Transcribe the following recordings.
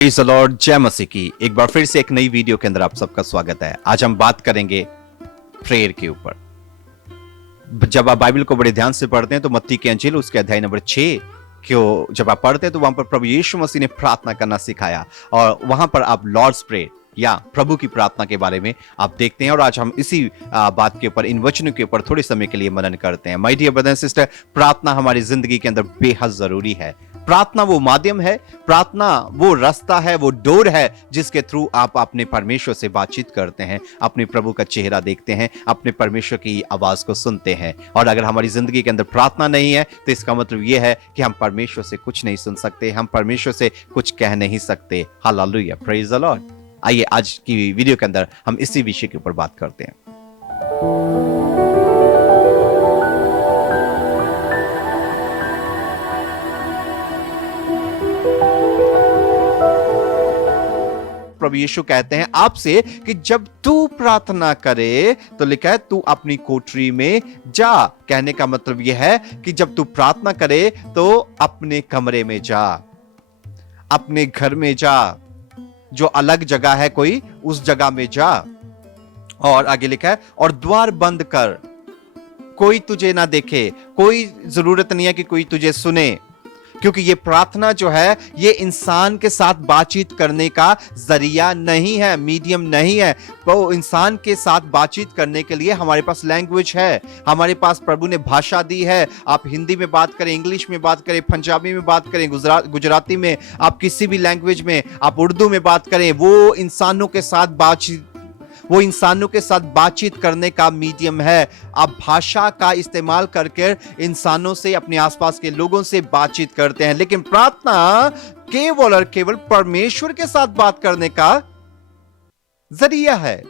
Praise the Lord, जय मसीह की। एक बार फिर से एक नई वीडियो के अंदर आप सबका स्वागत है। आज हम बात करेंगे प्रेयर के ऊपर। जब आप बाइबल को बड़े ध्यान से पढ़ते हैं तो मत्ती की अंजील उसके अध्याय नंबर 6 को जब आप पढ़ते हैं तो वहां पर प्रभु यीशु मसीह ने प्रार्थना करना सिखाया और वहां पर आप लॉर्ड्स प्रेयर या प्रभु की प्रार्थना के बारे में आप देखते हैं। और आज हम इसी बात के ऊपर, इन वचनों के ऊपर थोड़े समय के लिए मनन करते हैं। My dear brother and sister, प्रार्थना हमारी जिंदगी के अंदर बेहद जरूरी है। प्रार्थना वो माध्यम है, प्रार्थना वो रास्ता है, वो डोर है जिसके थ्रू आप अपने परमेश्वर से बातचीत करते हैं, अपने प्रभु का चेहरा देखते हैं, अपने परमेश्वर की आवाज को सुनते हैं। और अगर हमारी जिंदगी के अंदर प्रार्थना नहीं है तो इसका मतलब यह है कि हम परमेश्वर से कुछ नहीं सुन सकते, हम परमेश्वर से कुछ कह नहीं सकते। Hallelujah, praise the Lord. आइए आज की वीडियो के अंदर हम इसी विषय के ऊपर बात करते हैं। प्रभु यीशु कहते हैं आपसे कि जब तू प्रार्थना करे तो लिखा है तू अपनी कोठरी में जा। कहने का मतलब यह है कि जब तू प्रार्थना करे तो अपने कमरे में जा, अपने घर में जा, जो अलग जगह है कोई उस जगह में जा। और आगे लिखा है और द्वार बंद कर, कोई तुझे ना देखे, कोई जरूरत नहीं है कि कोई तुझे सुने, क्योंकि ये प्रार्थना जो है ये इंसान के साथ बातचीत करने का जरिया नहीं है, मीडियम नहीं है। वो इंसान के साथ बातचीत करने के लिए हमारे पास लैंग्वेज है, हमारे पास प्रभु ने भाषा दी है। आप हिंदी में बात करें, इंग्लिश में बात करें, पंजाबी में बात करें, गुजराती में, आप किसी भी लैंग्वेज में, आप उर्दू में बात करें, वो इंसानों के साथ बातचीत करने का मीडियम है। आप भाषा का इस्तेमाल करके इंसानों से, अपने आसपास के लोगों से बातचीत करते हैं, लेकिन प्रार्थना केवल और केवल परमेश्वर के साथ बात करने का जरिया है।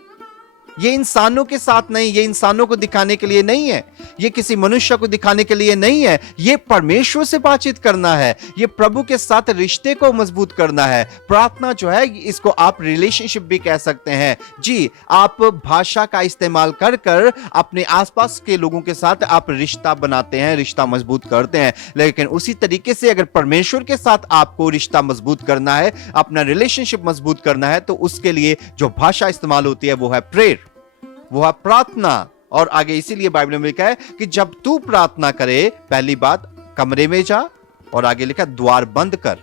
ये इंसानों के साथ नहीं, ये इंसानों को दिखाने के लिए नहीं है, ये किसी मनुष्य को दिखाने के लिए नहीं है, ये परमेश्वर से बातचीत करना है, ये प्रभु के साथ रिश्ते को मजबूत करना है। प्रार्थना जो है इसको आप रिलेशनशिप भी कह सकते हैं। जी, आप भाषा का इस्तेमाल कर कर अपने आसपास के लोगों के साथ आप रिश्ता बनाते हैं, रिश्ता मजबूत करते हैं। लेकिन उसी तरीके से अगर परमेश्वर के साथ आपको रिश्ता मजबूत करना है, अपना रिलेशनशिप मजबूत करना है, तो उसके लिए जो भाषा इस्तेमाल होती है वो है प्रेयर, वो है प्रार्थना। और आगे इसीलिए बाइबल में लिखा है कि जब तू प्रार्थना करे, पहली बात कमरे में जा, और आगे लिखा द्वार बंद कर,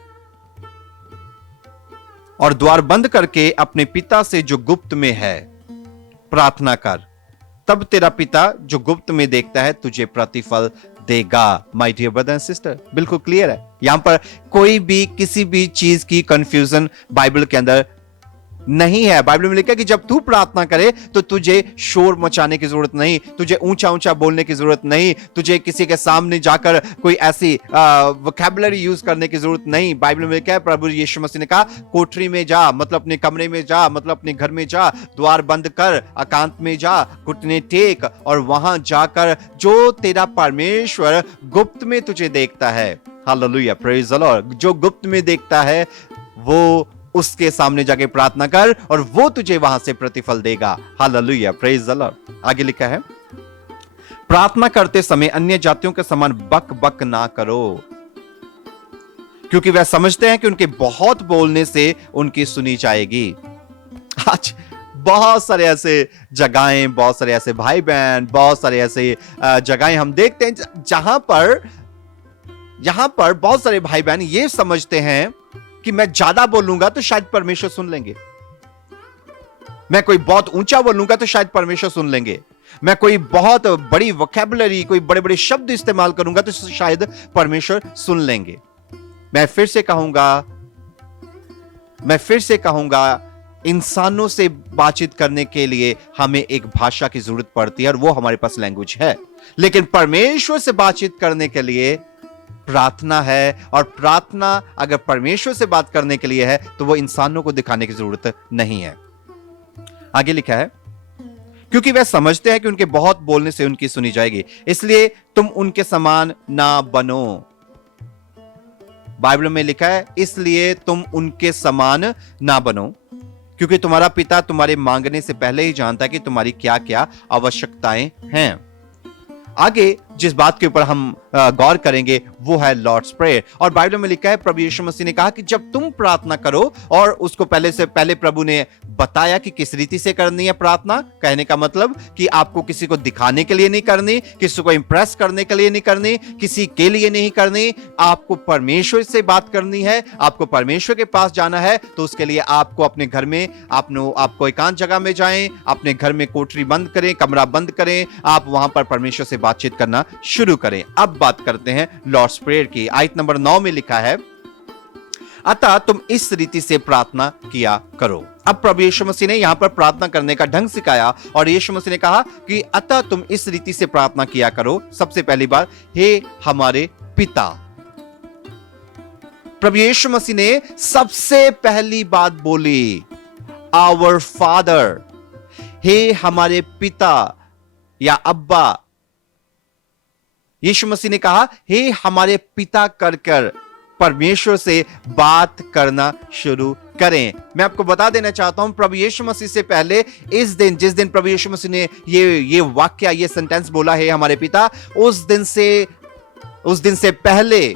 और द्वार बंद करके अपने पिता से जो गुप्त में है प्रार्थना कर, तब तेरा पिता जो गुप्त में देखता है तुझे प्रतिफल देगा। My dear brother and sister, बिल्कुल क्लियर है। यहां पर कोई भी किसी भी चीज की कंफ्यूजन बाइबल के अंदर नहीं है। बाइबल में लिखा है कि जब तू प्रार्थना करे तो तुझे शोर मचाने की जरूरत नहीं, तुझे ऊंचा ऊंचा बोलने की जरूरत नहीं, तुझे किसी के सामने जाकर कोई ऐसी वोकैबुलरी यूज करने की जरूरत नहीं। बाइबल में लिखा है, प्रभु यीशु मसीह ने कहा कोठरी में जा, मतलब अपने कमरे में जा, मतलब अपने घर में जा, द्वार बंद कर, एकांत में जा, घुटने टेक, और वहां जाकर जो तेरा परमेश्वर गुप्त में तुझे देखता है, हालेलुया, प्रेज़ द लॉर्ड, जो गुप्त में देखता है वो उसके सामने जाके प्रार्थना कर और वो तुझे वहां से प्रतिफल देगा। Hallelujah, praise the Lord. आगे लिखा है प्रार्थना करते समय अन्य जातियों के समान बक बक ना करो, क्योंकि वह समझते हैं कि उनके बहुत बोलने से उनकी सुनी जाएगी। आज बहुत सारे ऐसे जगहें, बहुत सारे ऐसे भाई बहन, बहुत सारे ऐसे जगहें हम देखते हैं जहां पर बहुत सारे भाई बहन ये समझते हैं कि मैं ज्यादा बोलूंगा तो शायद परमेश्वर सुन लेंगे, मैं कोई बहुत ऊंचा बोलूंगा तो शायद परमेश्वर सुन लेंगे, मैं कोई बहुत बड़ी वोकैबुलरी, कोई बड़े बड़े शब्द इस्तेमाल करूंगा तो शायद परमेश्वर सुन लेंगे। मैं फिर से कहूंगा इंसानों से बातचीत करने के लिए हमें एक भाषा की जरूरत पड़ती है और वो हमारे पास लैंग्वेज है, लेकिन परमेश्वर से बातचीत करने के लिए प्रार्थना है। और प्रार्थना अगर परमेश्वर से बात करने के लिए है तो वो इंसानों को दिखाने की जरूरत नहीं है। आगे लिखा है क्योंकि वे समझते हैं कि उनके बहुत बोलने से उनकी सुनी जाएगी, इसलिए तुम उनके समान ना बनो। बाइबल में लिखा है इसलिए तुम उनके समान ना बनो, क्योंकि तुम्हारा पिता तुम्हारे मांगने से पहले ही जानता है कि तुम्हारी क्या क्या आवश्यकताएं हैं। आगे जिस बात के ऊपर हम गौर करेंगे वो है लॉर्ड्स प्रेयर। और बाइबल में लिखा है, प्रभु यीशु मसीह ने कहा कि जब तुम प्रार्थना करो, और उसको पहले से पहले प्रभु ने बताया कि किस रीति से करनी है प्रार्थना। कहने का मतलब कि आपको किसी को दिखाने के लिए नहीं करनी, किसी को इंप्रेस करने के लिए नहीं करनी, किसी के लिए नहीं करनी, आपको परमेश्वर से बात करनी है, आपको परमेश्वर के पास जाना है। तो उसके लिए आपको अपने घर में आपको एकांत जगह में जाएं, अपने घर में कोठरी बंद करें, कमरा बंद करें, आप वहां पर परमेश्वर से बातचीत करना शुरू करें। अब बात करते हैं लॉर्ड्स प्रेयर की। आयत नंबर 9 में लिखा है, अतः तुम इस रीति से प्रार्थना किया करो। अब प्रभु यीशु मसीह ने यहां पर प्रार्थना करने का ढंग सिखाया, और यीशु मसीह ने कहा कि अतः तुम इस रीति से प्रार्थना किया करो। सबसे पहली बात, हे हमारे पिता। प्रभु यीशु मसीह ने सबसे पहली बात बोली, आवर फादर, हे हमारे पिता या अब्बा। यीशु मसीह ने कहा, हे हमारे पिता कर कर परमेश्वर से बात करना शुरू करें। मैं आपको बता देना चाहता हूं, प्रभु यीशु मसीह से पहले इस दिन, जिस दिन प्रभु यीशु मसीह ने ये वाक्य, ये सेंटेंस बोला है हमारे पिता, उस दिन से पहले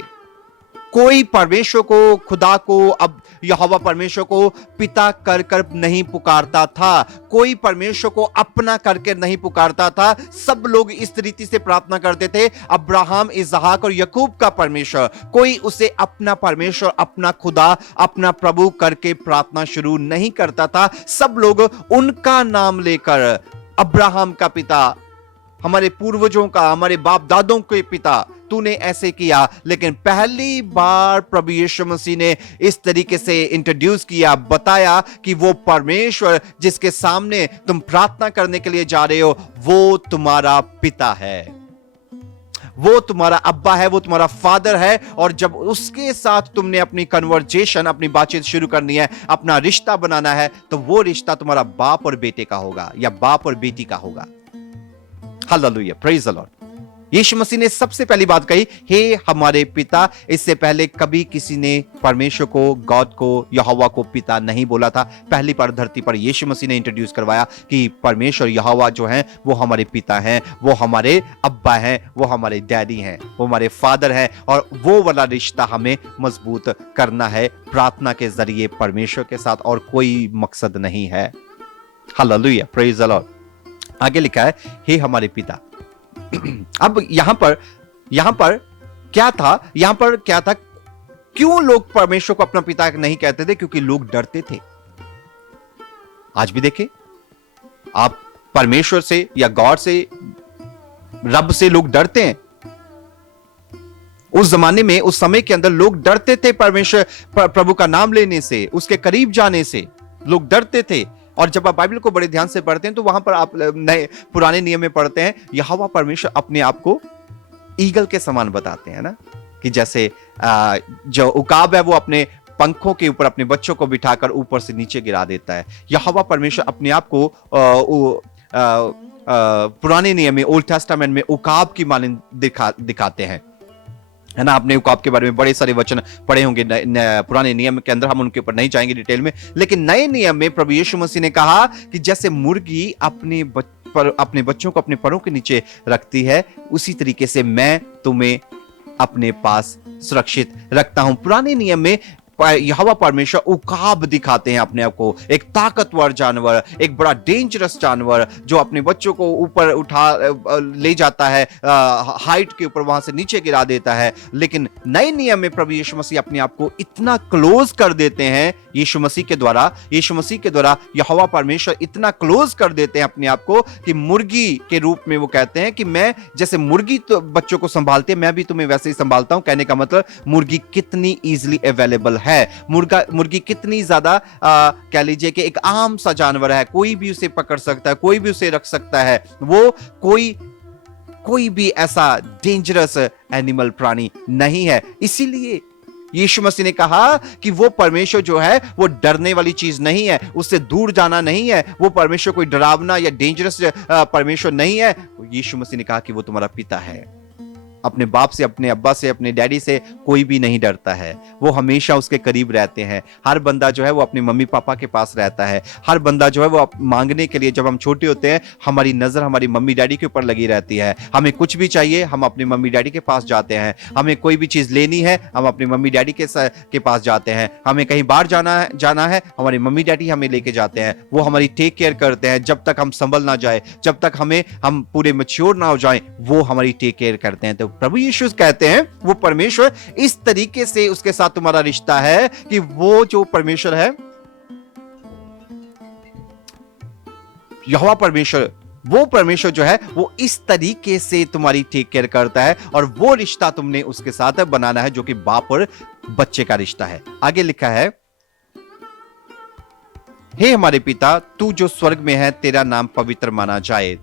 कोई परमेश्वर को, खुदा को, अब यहोवा परमेश्वर को पिता कर कर नहीं पुकारता था। कोई परमेश्वर को अपना करके नहीं पुकारता था। सब लोग इस रीति से प्रार्थना करते थे, अब्राहम, इसहाक और याकूब का परमेश्वर। कोई उसे अपना परमेश्वर, अपना खुदा, अपना प्रभु करके प्रार्थना शुरू नहीं करता था। सब लोग उनका नाम लेकर, अब्राहम का पिता, हमारे पूर्वजों का, हमारे बाप दादों के पिता, तूने ऐसे किया। लेकिन पहली बार प्रभु यीशु मसीह ने इस तरीके से इंट्रोड्यूस किया, बताया कि वो परमेश्वर जिसके सामने तुम प्रार्थना करने के लिए जा रहे हो, वो तुम्हारा पिता है, वो तुम्हारा अब्बा है, वो तुम्हारा फादर है। और जब उसके साथ तुमने अपनी कन्वर्जेशन, अपनी बातचीत शुरू करनी है, अपना रिश्ता बनाना है, तो वो रिश्ता तुम्हारा बाप और बेटे का होगा या बाप और बेटी का होगा। Hallelujah, praise the lord. Yeshu Masih ने सबसे पहली बात कही, हे हमारे पिता। इससे पहले कभी किसी ने परमेश्वर को, गॉड को, यहोवा को पिता नहीं बोला था। पहली बार धरती पर यीशु मसीह ने इंट्रोड्यूस करवाया कि परमेश्वर यहोवा जो हैं वो हमारे पिता हैं, वो हमारे अब्बा हैं, वो हमारे डैडी हैं, वो हमारे फादर हैं। और वो वाला रिश्ता हमें मजबूत करना है प्रार्थना के जरिए परमेश्वर के साथ, और कोई मकसद नहीं है। Hallelujah, praise the Lord. आगे लिखा है, हे हमारे पिता। अब यहां पर क्या था, क्यों लोग परमेश्वर को अपना पिता नहीं कहते थे? क्योंकि लोग डरते थे। आज भी देखें आप, परमेश्वर से या गॉड से, रब से लोग डरते हैं। उस जमाने में, उस समय के अंदर लोग डरते थे परमेश्वर, प्रभु का नाम लेने से, उसके करीब जाने से लोग डरते थे। और जब आप बाइबल को बड़े ध्यान से पढ़ते हैं तो वहां पर आप नए पुराने नियम में पढ़ते हैं, यहोवा परमेश्वर अपने आप को ईगल के समान बताते हैं ना, कि जैसे जो उकाब है वो अपने पंखों के ऊपर अपने बच्चों को बिठाकर ऊपर से नीचे गिरा देता है। यहोवा परमेश्वर अपने आप को पुराने नियम में, ओल्ड टेस्टामेंट में उकाब की मानंद दिखाते हैं, है ना। आपने उकाब के बारे में बड़े सारे वचन पढ़े होंगे पुराने नियम के अंदर, हम उनके ऊपर नहीं जाएंगे डिटेल में। लेकिन नए नियम में प्रभु यीशु मसीह ने कहा कि जैसे मुर्गी अपने बच्चों को अपने परों के नीचे रखती है, उसी तरीके से मैं तुम्हें अपने पास सुरक्षित रखता हूं। पुराने नियम में यहोवा परमेश्वर उकाब दिखाते हैं अपने आप को, एक ताकतवर जानवर, एक बड़ा डेंजरस जानवर जो अपने बच्चों को ऊपर उठा ले जाता है, हाइट के ऊपर, वहां से नीचे गिरा देता है। लेकिन नए नियम में प्रभु यीशु मसीह अपने आप को इतना क्लोज कर देते हैं, यीशु मसीह के द्वारा यहोवा परमेश्वर इतना क्लोज कर देते हैं अपने आप को कि मुर्गी के रूप में वो कहते हैं कि मैं, जैसे मुर्गी तो बच्चों को संभालते हैं, मैं भी तुम्हें वैसे ही संभालता हूं। कहने का मतलब मुर्गी कितनी इजीली अवेलेबल है, मुर्गी कितनी ज्यादा कह लीजिए कि एक आम सा जानवर है, कोई भी उसे पकड़ सकता है, कोई भी उसे रख सकता है। वो कोई भी ऐसा डेंजरस एनिमल, प्राणी नहीं है। इसीलिए यीशु मसीह ने कहा कि वो परमेश्वर जो है वो डरने वाली चीज नहीं है, उससे दूर जाना नहीं है। वो परमेश्वर कोई डरावना या डेंजरस परमेश्वर नहीं है। यीशु मसीह ने कहा कि वो तुम्हारा पिता है। अपने बाप से, अपने अब्बा से, अपने डैडी से कोई भी नहीं डरता है। वो हमेशा उसके करीब रहते हैं। हर बंदा जो है वो अपने मम्मी पापा के पास रहता है। हर बंदा जो है वो मांगने के लिए, जब हम छोटे होते हैं हमारी नजर हमारी मम्मी डैडी के ऊपर लगी रहती है। हमें कुछ भी चाहिए हम अपनी मम्मी डैडी के पास जाते हैं। हमें कोई भी चीज लेनी है हम अपनी मम्मी डैडी के पास जाते हैं। हमें कहीं बाहर जाना है हमारी मम्मी डैडी हमें लेके जाते हैं। वो हमारी टेक केयर करते हैं जब तक हम संभल ना जाए, जब तक हम पूरे मैच्योर ना हो जाए, वो हमारी टेक केयर करते हैं। तो प्रभु यीशु कहते हैं वो परमेश्वर इस तरीके से उसके साथ तुम्हारा रिश्ता है कि वो जो परमेश्वर है, यहोवा परमेश्वर, वो परमेश्वर जो है वो इस तरीके से तुम्हारी टेक केयर करता है। और वो रिश्ता तुमने उसके साथ बनाना है जो कि बाप और बच्चे का रिश्ता है। आगे लिखा है, हे हमारे पिता तू जो स्वर्ग में है तेरा नाम पवित्र माना जाए।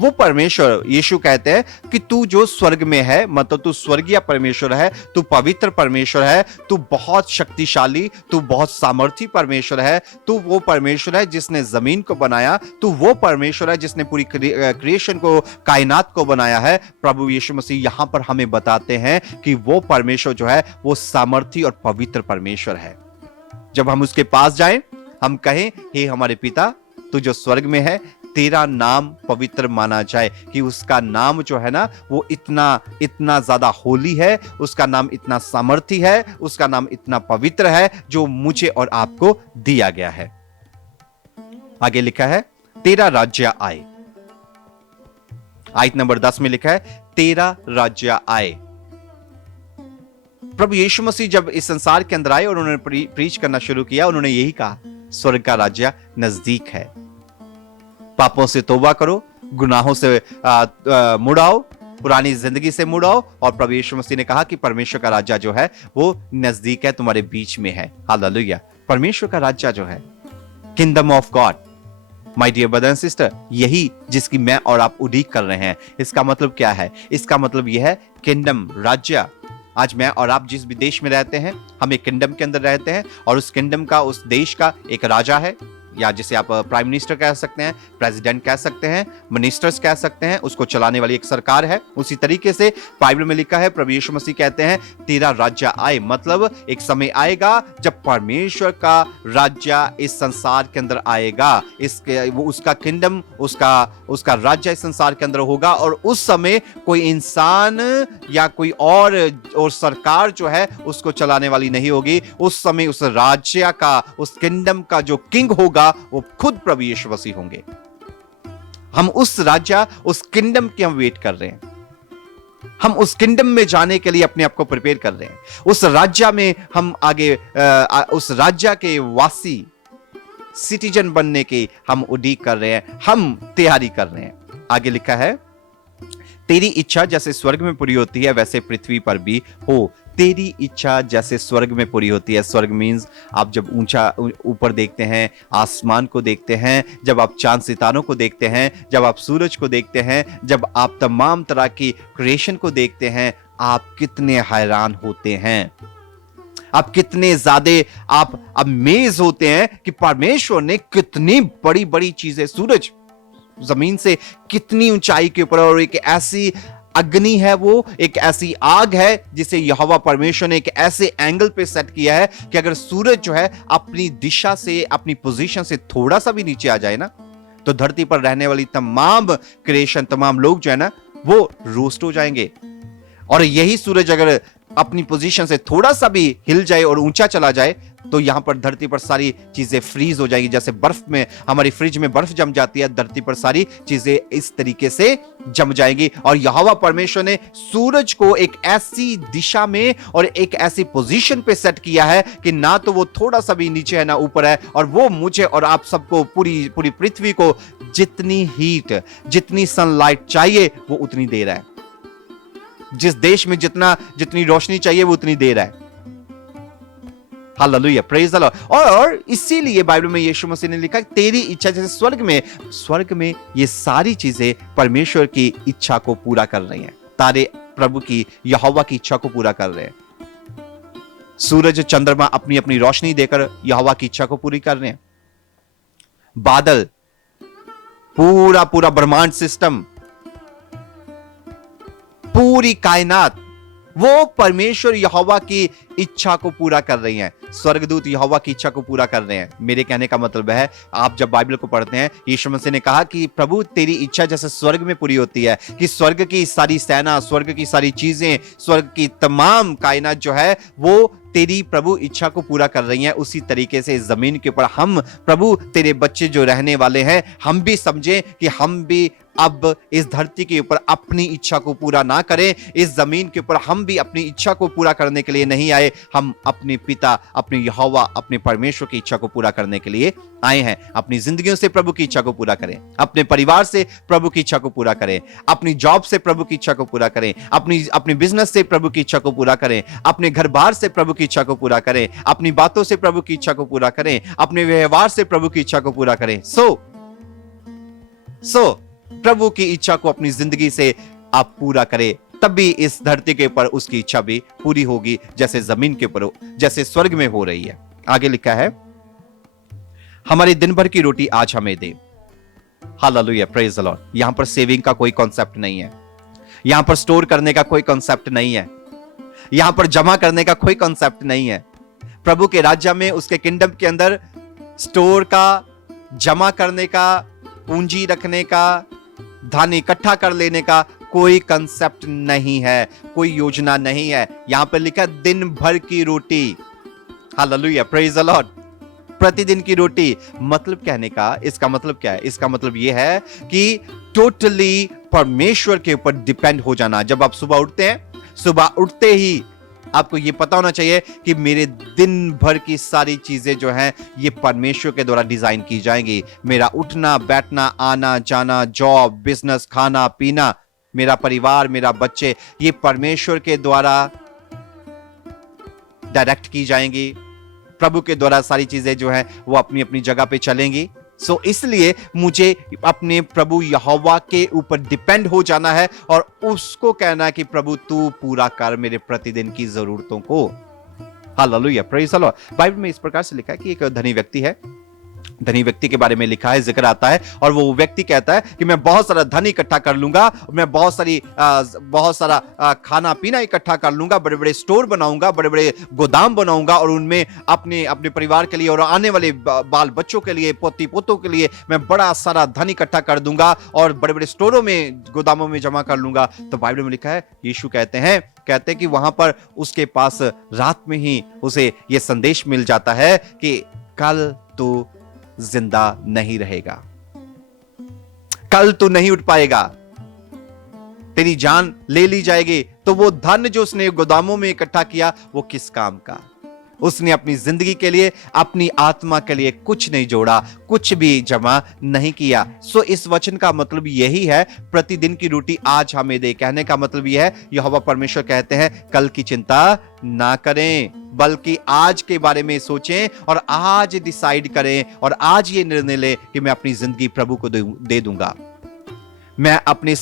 वो परमेश्वर यीशु कहते हैं कि तू जो स्वर्ग में है, मतलब तू स्वर्गीय परमेश्वर है, तू पवित्र परमेश्वर है, तू बहुत शक्तिशाली, तू बहुत सामर्थी परमेश्वर है, तू वो परमेश्वर है जिसने जमीन को बनाया, तू वो परमेश्वर है जिसने पूरी क्रिएशन को, कायनात को बनाया है। प्रभु यीशु मसीह यहां पर हमें बताते हैं कि वो परमेश्वर जो है वो सामर्थी और पवित्र परमेश्वर है। जब हम उसके पास जाएं, हम कहें हे हमारे पिता तू जो स्वर्ग में है तेरा नाम पवित्र माना जाए, कि उसका नाम जो है ना वो इतना ज्यादा होली है, उसका नाम इतना सामर्थी है, उसका नाम इतना पवित्र है जो मुझे और आपको दिया गया है। आगे लिखा है तेरा राज्य आए। आयत नंबर 10 में लिखा है तेरा राज्य आए। प्रभु यीशु मसीह जब इस संसार के अंदर आए और उन्होंने प्रीच करना शुरू किया, उन्होंने यही कहा स्वर्ग का राज्य नजदीक है। पापों से तौबा करो, गुनाहों से मुड़ आओ, पुरानी जिंदगी से मुड़ आओ। और प्रभु यीशु मसीह ने कहा कि परमेश्वर का राज्य जो है वो नजदीक है, तुम्हारे बीच में है। हालेलुया। परमेश्वर का राज्य जो है, kingdom of God, my dear brother and sister, यही जिसकी मैं और आप उड़ीक कर रहे हैं। इसका मतलब क्या है? इसका मतलब यह है किंगडम, राज्य। आज मैं और आप जिस भी देश में रहते हैं, हम एक किंगडम के अंदर रहते हैं और उस किंगडम का, उस देश का एक राजा है, या जिसे आप प्राइम मिनिस्टर कह सकते हैं, प्रेसिडेंट कह सकते हैं, मिनिस्टर्स कह सकते हैं, उसको चलाने वाली एक सरकार है। उसी तरीके से बाइबल में लिखा है, प्रभु यीशु मसीह कहते हैं तेरा राज्य आए, मतलब एक समय आएगा जब परमेश्वर का राज्य इस संसार के अंदर आएगा। वो उसका किंगडम, उसका राज्य इस संसार के अंदर होगा। और उस समय कोई इंसान या कोई और सरकार जो है उसको चलाने वाली नहीं होगी। उस समय उस राज्य का, उस किंगडम का जो किंग होगा वो खुद प्रभु यीशु मसीह होंगे। हम उस राज्य, उस किंगडम की हम वेट कर रहे हैं। हम उस किंगडम में जाने के लिए अपने आप को प्रिपेयर कर रहे हैं। उस राज्य में हम आगे उस राज्य के वासी, सिटीजन बनने की हम उड़ीक कर रहे हैं, हम तैयारी कर रहे हैं। आगे लिखा है तेरी इच्छा जैसे स्वर्ग में पूरी होती है वैसे पृथ्वी पर भी हो। तेरी इच्छा जैसे स्वर्ग में पूरी होती है। स्वर्ग मीन्स आप जब ऊंचा ऊपर देखते हैं, आसमान को देखते हैं, जब आप चांद सितारों को देखते हैं, जब आप सूरज को देखते हैं, जब आप तमाम तरह की क्रिएशन को देखते हैं, आप कितने हैरान होते हैं, आप कितने ज्यादा आप अमेज होते हैं कि परमेश्वर ने कितनी बड़ी बड़ी चीजें, सूरज जमीन से कितनी ऊंचाई के ऊपर, और एक ऐसी अग्नि है, वो एक ऐसी आग है जिसे यहोवा परमेश्वर ने एक ऐसे एंगल पे सेट किया है कि अगर सूरज जो है अपनी दिशा से, अपनी पोजीशन से थोड़ा सा भी नीचे आ जाए ना, तो धरती पर रहने वाली तमाम क्रिएशन, तमाम लोग जो है ना वो रोस्ट हो जाएंगे। और यही सूरज अगर अपनी पोजीशन से थोड़ा सा भी हिल जाए और ऊंचा चला जाए तो यहां पर धरती पर सारी चीजें फ्रीज हो जाएगी। जैसे बर्फ में, हमारी फ्रिज में बर्फ जम जाती है, धरती पर सारी चीजें इस तरीके से जम जाएंगी। और यहोवा परमेश्वर ने सूरज को एक ऐसी दिशा में और एक ऐसी पोजीशन पे सेट किया है कि ना तो वो थोड़ा सा भी नीचे है ना ऊपर है, और वो मुझे और आप सबको, पूरी पृथ्वी को जितनी हीट, जितनी सनलाइट चाहिए वो उतनी दे रहा है। जिस देश में जितनी रोशनी चाहिए वो उतनी दे रहा है। Hallelujah, praise the Lord. और इसीलिए बाइबल में यीशु मसीह ने लिखा तेरी इच्छा जैसे स्वर्ग में ये सारी चीजें परमेश्वर की इच्छा को पूरा कर रही हैं। तारे प्रभु की, यहोवा की इच्छा को पूरा कर रहे हैं। सूरज, चंद्रमा अपनी अपनी रोशनी देकर यहोवा की इच्छा को पूरी कर रहे हैं। बादल, पूरा ब्रह्मांड सिस्टम पूरी कायनात वो परमेश्वर यहोवा की इच्छा को पूरा कर रही हैं। स्वर्गदूत यहोवा की इच्छा को पूरा कर रहे हैं। मेरे कहने का मतलब है, आप जब बाइबल को पढ़ते हैं, यीशु मसीह ने कहा कि प्रभु तेरी इच्छा जैसे स्वर्ग में पूरी होती है, कि स्वर्ग की सारी सेना, स्वर्ग की सारी चीजें, स्वर्ग की तमाम कायनात जो है वो तेरी प्रभु इच्छा को पूरा कर रही हैं, उसी तरीके से इस जमीन के ऊपर हम प्रभु तेरे बच्चे जो रहने वाले हैं, हम भी समझें कि हम भी अब इस धरती के ऊपर अपनी इच्छा को पूरा ना करें। इस जमीन के ऊपर हम भी अपनी इच्छा को पूरा करने के लिए नहीं आए, हम अपने पिता, अपने यहोवा, अपने परमेश्वर की इच्छा को पूरा करने के लिए आए हैं। अपनी जिंदगियों से प्रभु की इच्छा को पूरा करें, अपने परिवार से प्रभु की इच्छा को पूरा करें, अपनी जॉब से प्रभु की इच्छा को पूरा करें, अपनी बिजनेस से प्रभु की इच्छा को पूरा करें, अपने घर बार से प्रभु की इच्छा को पूरा करें, अपनी बातों से प्रभु की इच्छा को पूरा करें, अपने व्यवहार से प्रभु की इच्छा को पूरा करें। सो प्रभु की इच्छा को अपनी जिंदगी से आप पूरा करें, तब भी इस धरती के ऊपर उसकी इच्छा भी पूरी होगी, जैसे जमीन के ऊपर, जैसे स्वर्ग में हो रही है। आगे लिखा है, हमारी दिन भर की रोटी आज हमें दे। Hallelujah, praise the lord. यहां पर सेविंग का कोई कॉन्सेप्ट नहीं है, यहां पर स्टोर करने का कोई कॉन्सेप्ट नहीं है, यहां पर जमा करने का कोई कॉन्सेप्ट नहीं है। प्रभु के राज्य में, उसके किंगडम के अंदर स्टोर का, जमा करने का, पूंजी रखने का, धन इकट्ठा कर लेने का कोई कंसेप्ट नहीं है, कोई योजना नहीं है। यहां पर लिखा दिन भर की रोटी। Hallelujah, praise the lord. प्रतिदिन की रोटी, मतलब कहने का, इसका मतलब क्या है? इसका मतलब यह है कि टोटली परमेश्वर के ऊपर डिपेंड हो जाना। जब आप सुबह उठते हैं, सुबह उठते ही आपको यह पता होना चाहिए कि मेरे दिन भर की सारी चीजें जो हैं ये परमेश्वर के द्वारा डिजाइन की जाएंगी। मेरा उठना, बैठना, आना जाना, जॉब, बिजनेस, खाना पीना, मेरा परिवार, मेरा बच्चे, ये परमेश्वर के द्वारा डायरेक्ट की जाएंगी। प्रभु के द्वारा सारी चीजें जो हैं वो अपनी अपनी जगह पे चलेंगी। इसलिए मुझे अपने प्रभु यहोवा के ऊपर डिपेंड हो जाना है और उसको कहना है कि प्रभु तू पूरा कर मेरे प्रतिदिन की जरूरतों को। Hallelujah, praise the Lord. Bible में इस प्रकार से लिखा है कि एक धनी व्यक्ति है, धनी व्यक्ति के बारे में लिखा है, जिक्र आता है, और वो व्यक्ति कहता है कि मैं बहुत सारा धन इकट्ठा कर लूंगा, मैं बहुत सारा खाना पीना इकट्ठा कर लूंगा, बड़े बड़े स्टोर बनाऊंगा, बड़े बड़े गोदाम बनाऊंगा, और उनमें अपने परिवार के लिए और आने वाले बाल बच्चों के लिए, पोती पोतों के लिए मैं बड़ा सारा धन इकट्ठा कर दूंगा और बड़े बड़े स्टोरों में, गोदामों में जमा कर लूंगा। तो बाइबल में लिखा है, यीशु कहते हैं कि वहां पर उसके पास रात में ही उसे यह संदेश मिल जाता है कि कल तो जिंदा नहीं रहेगा, कल तू नहीं उठ पाएगा, तेरी जान ले ली जाएगी। तो वो धन जो उसने गोदामों में इकट्ठा किया वो किस काम का? उसने अपनी जिंदगी के लिए, अपनी आत्मा के लिए कुछ नहीं जोड़ा, कुछ भी जमा नहीं किया। इस वचन का मतलब यही है, प्रतिदिन की रोटी आज हमें दे। कहने का मतलब यह है, यहोवा परमेश्वर कहते हैं कल की चिंता ना करें, बल्कि आज के बारे में सोचें और आज डिसाइड करें और आज ये निर्णय लें कि मैं अपनी जिंदगी प्रभु को दे दूंगा। मैं अपनी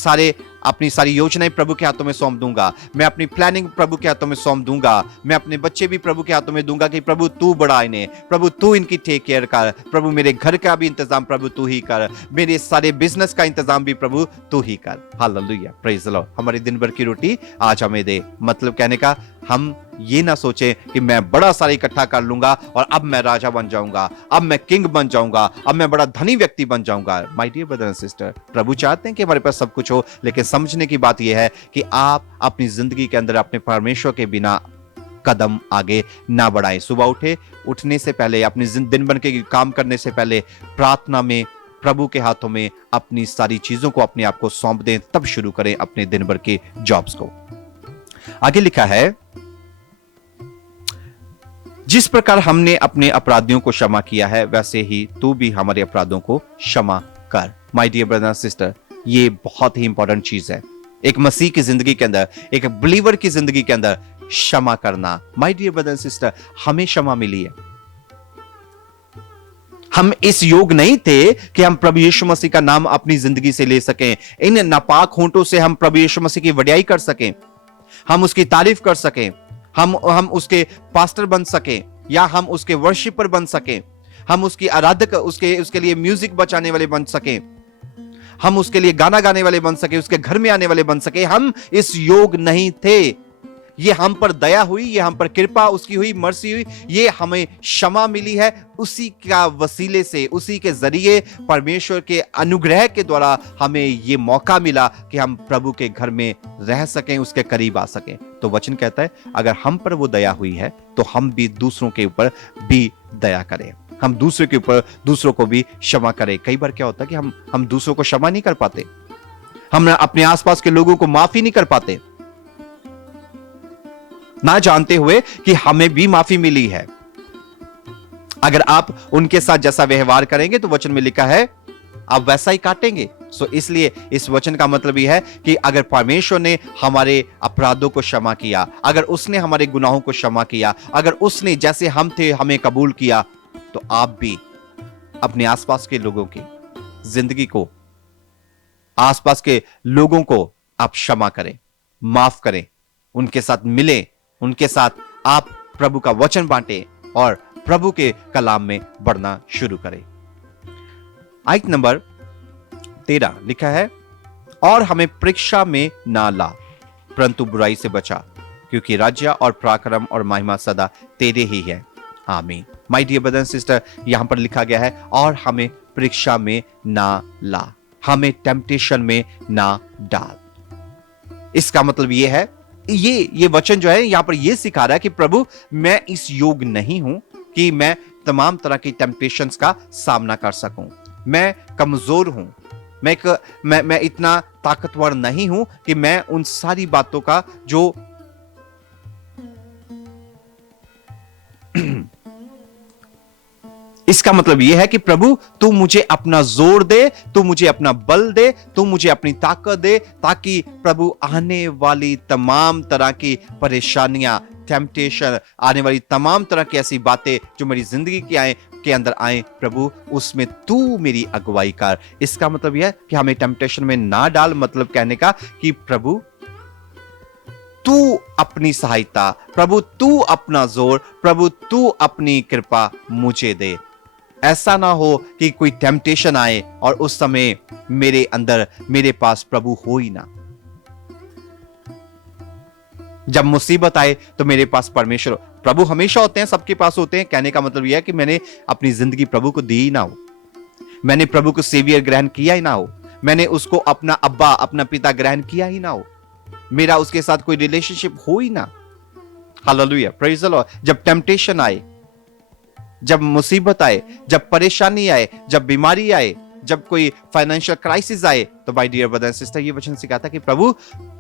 सारी योजनाएं प्रभु के हाथों में सौंप दूंगा, मैं अपनी प्लानिंग प्रभु के हाथों में सौंप दूंगा, मैं अपने बच्चे भी प्रभु के हाथों में दूंगा कि प्रभु तू बढ़ा इन्हें, प्रभु तू इनकी टेक केयर कर, प्रभु मेरे घर का भी इंतजाम प्रभु तू ही कर, मेरे सारे बिजनेस का इंतजाम भी प्रभु तू ही कर। Hallelujah, praise the Lord. हमारी दिन भर की रोटी आज हमें दे, मतलब कहने का, हम ये ना सोचें कि मैं बड़ा सारा इकट्ठा कर लूंगा और अब मैं राजा बन जाऊंगा, अब मैं किंग बन जाऊंगा, अब मैं बड़ा धनी व्यक्ति बन जाऊंगा। My dear brother and sister, प्रभु चाहते हैं कि हमारे पास सब कुछ हो, लेकिन समझने की बात यह है कि आप अपनी जिंदगी के अंदर अपने परमेश्वर के बिना कदम आगे ना बढ़ाएं। सुबह उठने से पहले, अपने दिन भर के काम करने से पहले प्रार्थना में प्रभु के हाथों में अपनी सारी चीजों को, अपने आप को सौंप दें, तब शुरू करें अपने दिन भर के जॉब्स को। आगे लिखा है, जिस प्रकार हमने अपने अपराधियों को क्षमा किया है, वैसे ही तू भी हमारे अपराधों को क्षमा कर। My dear brother and sister, ये बहुत ही इंपॉर्टेंट चीज है एक मसीह की जिंदगी के अंदर, एक बिलीवर की जिंदगी के अंदर, क्षमा करना। My dear brother and sister, हमें क्षमा मिली है। हम इस योग नहीं थे कि हम प्रभु यीशु मसीह का नाम अपनी जिंदगी से ले सकें, इन नापाक होंठों से हम प्रभु यीशु मसीह की वड्याई कर सकें, हम उसकी तारीफ कर सकें, हम उसके पास्टर बन सकें, या हम उसके वर्शिपर बन सकें, हम उसकी आराधक, उसके लिए म्यूजिक बचाने वाले बन सकें, हम उसके लिए गाना गाने वाले बन सके, उसके घर में आने वाले बन सके, हम इस योग नहीं थे। ये हम पर दया हुई, ये हम पर कृपा उसकी हुई, मर्सी हुई, ये हमें क्षमा मिली है, उसी का वसीले से, उसी के जरिए परमेश्वर के अनुग्रह के द्वारा हमें ये मौका मिला कि हम प्रभु के घर में रह सकें, उसके करीब आ सकें। तो वचन कहता है अगर हम पर वो दया हुई है तो हम भी दूसरों के ऊपर भी दया करें, हम दूसरे के ऊपर दूसरों को भी क्षमा करें। कई बार क्या होता है कि हम दूसरों को क्षमा नहीं कर पाते, हम अपने आसपास के लोगों को माफी नहीं कर पाते, ना जानते हुए कि हमें भी माफी मिली है। अगर आप उनके साथ जैसा व्यवहार करेंगे तो वचन में लिखा है आप वैसा ही काटेंगे। सो इसलिए इस वचन का मतलब यह है कि अगर परमेश्वर ने हमारे अपराधों को क्षमा किया, अगर उसने हमारे गुनाहों को क्षमा किया, अगर उसने जैसे हम थे हमें कबूल किया, तो आप भी अपने आसपास के लोगों की जिंदगी को, आसपास के लोगों को आप क्षमा करें, माफ करें, उनके साथ मिलें, उनके साथ आप प्रभु का वचन बांटें और प्रभु के कलाम में बढ़ना शुरू करें। आयत नंबर 13 लिखा है और हमें परीक्षा में ना ला परंतु बुराई से बचा, क्योंकि राज्य और पराक्रम और महिमा सदा तेरे ही है, आमीन। My dear brother and sister, यहां पर लिखा गया है और हमें परीक्षा में ना ला, हमें टेम्पटेशन में ना डाल। इसका मतलब यह है, ये वचन जो है यहां पर यह सिखा रहा है कि प्रभु मैं इस योग नहीं हूं कि मैं तमाम तरह की टेम्पटेशंस का सामना कर सकूं, मैं कमजोर हूं, मैं इतना ताकतवर नहीं हूं कि मैं उन सारी बातों का जो इसका मतलब यह है कि प्रभु तू मुझे अपना जोर दे, तू मुझे अपना बल दे, तू मुझे अपनी ताकत दे, ताकि प्रभु आने वाली तमाम तरह की परेशानियां, टेम्पटेशन, आने वाली तमाम तरह की ऐसी बातें जो मेरी जिंदगी के अंदर आए, प्रभु उसमें तू मेरी अगुवाई कर। इसका मतलब यह है कि हमें टेम्पटेशन में ना डाल, मतलब कहने का कि प्रभु तू अपनी सहायता, प्रभु तू अपना जोर, प्रभु तू अपनी कृपा मुझे दे। ऐसा ना हो कि कोई टेम्पटेशन आए और उस समय मेरे अंदर, मेरे पास प्रभु हो ही ना। जब मुसीबत आए तो मेरे पास परमेश्वर, प्रभु हमेशा होते हैं, सबके पास होते हैं। कहने का मतलब यह है कि मैंने अपनी जिंदगी प्रभु को दी ही ना हो, मैंने प्रभु को सेवियर ग्रहण किया ही ना हो, मैंने उसको अपना अब्बा, अपना पिता ग्रहण किया ही ना हो, मेरा उसके साथ कोई रिलेशनशिप हो ही ना। Hallelujah, praise the Lord. जब टेम्पटेशन आए, जब मुसीबत आए, जब परेशानी आए, जब बीमारी आए, जब कोई फाइनेंशियल क्राइसिस आए, तो my dear brother and sister ये वचन सिखाता कि प्रभु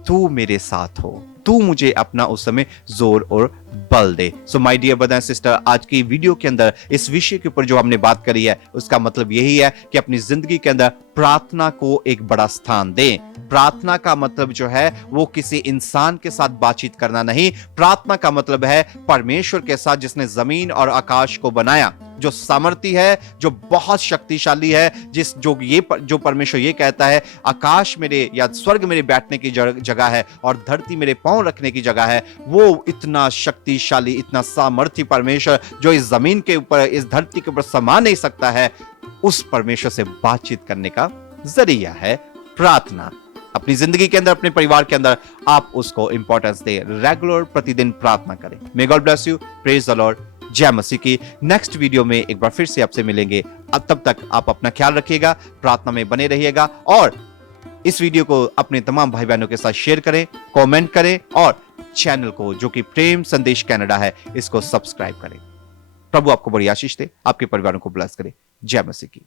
तू मेरे साथ हो, तू मुझे अपना उस समय जोर और बल दे। So my dear brother and sister, आज की वीडियो के अंदर इस विषय के ऊपर जो हमने बात करी है उसका मतलब यही है कि अपनी जिंदगी के अंदर प्रार्थना को एक बड़ा स्थान दें। प्रार्थना का मतलब जो है वो किसी इंसान के साथ बातचीत करना नहीं, प्रार्थना का मतलब है परमेश्वर के साथ जिसने जमीन और आकाश को बनाया, जो सामर्थी है, जो बहुत शक्तिशाली है, जो परमेश्वर ये कहता है आकाश मेरे या स्वर्ग मेरे बैठने की जगह है और धरती मेरे पांव रखने की जगह है, वो इतना शक्तिशाली, इतना सामर्थी परमेश्वर जो इस जमीन के ऊपर, इस धरती के ऊपर समा नहीं सकता है, उस परमेश्वर से बातचीत करने का जरिया है प्रार्थना। अपनी जिंदगी के अंदर, अपने परिवार के अंदर आप उसको इंपॉर्टेंस दें, रेगुलर प्रतिदिन प्रार्थना करें। May God bless you, praise the Lord, जय मसीह की। नेक्स्ट वीडियो में एक बार फिर से आपसे मिलेंगे। अब तब तक आप अपना ख्याल रखिएगा, प्रार्थना में बने रहिएगा और इस वीडियो को अपने तमाम भाई बहनों के साथ शेयर करें, कमेंट करें और चैनल को जो कि प्रेम संदेश कनाडा है इसको सब्सक्राइब करें। प्रभु आपको बड़ी आशीष दे, आपके परिवारों को ब्लेस करे। जय मसीह की।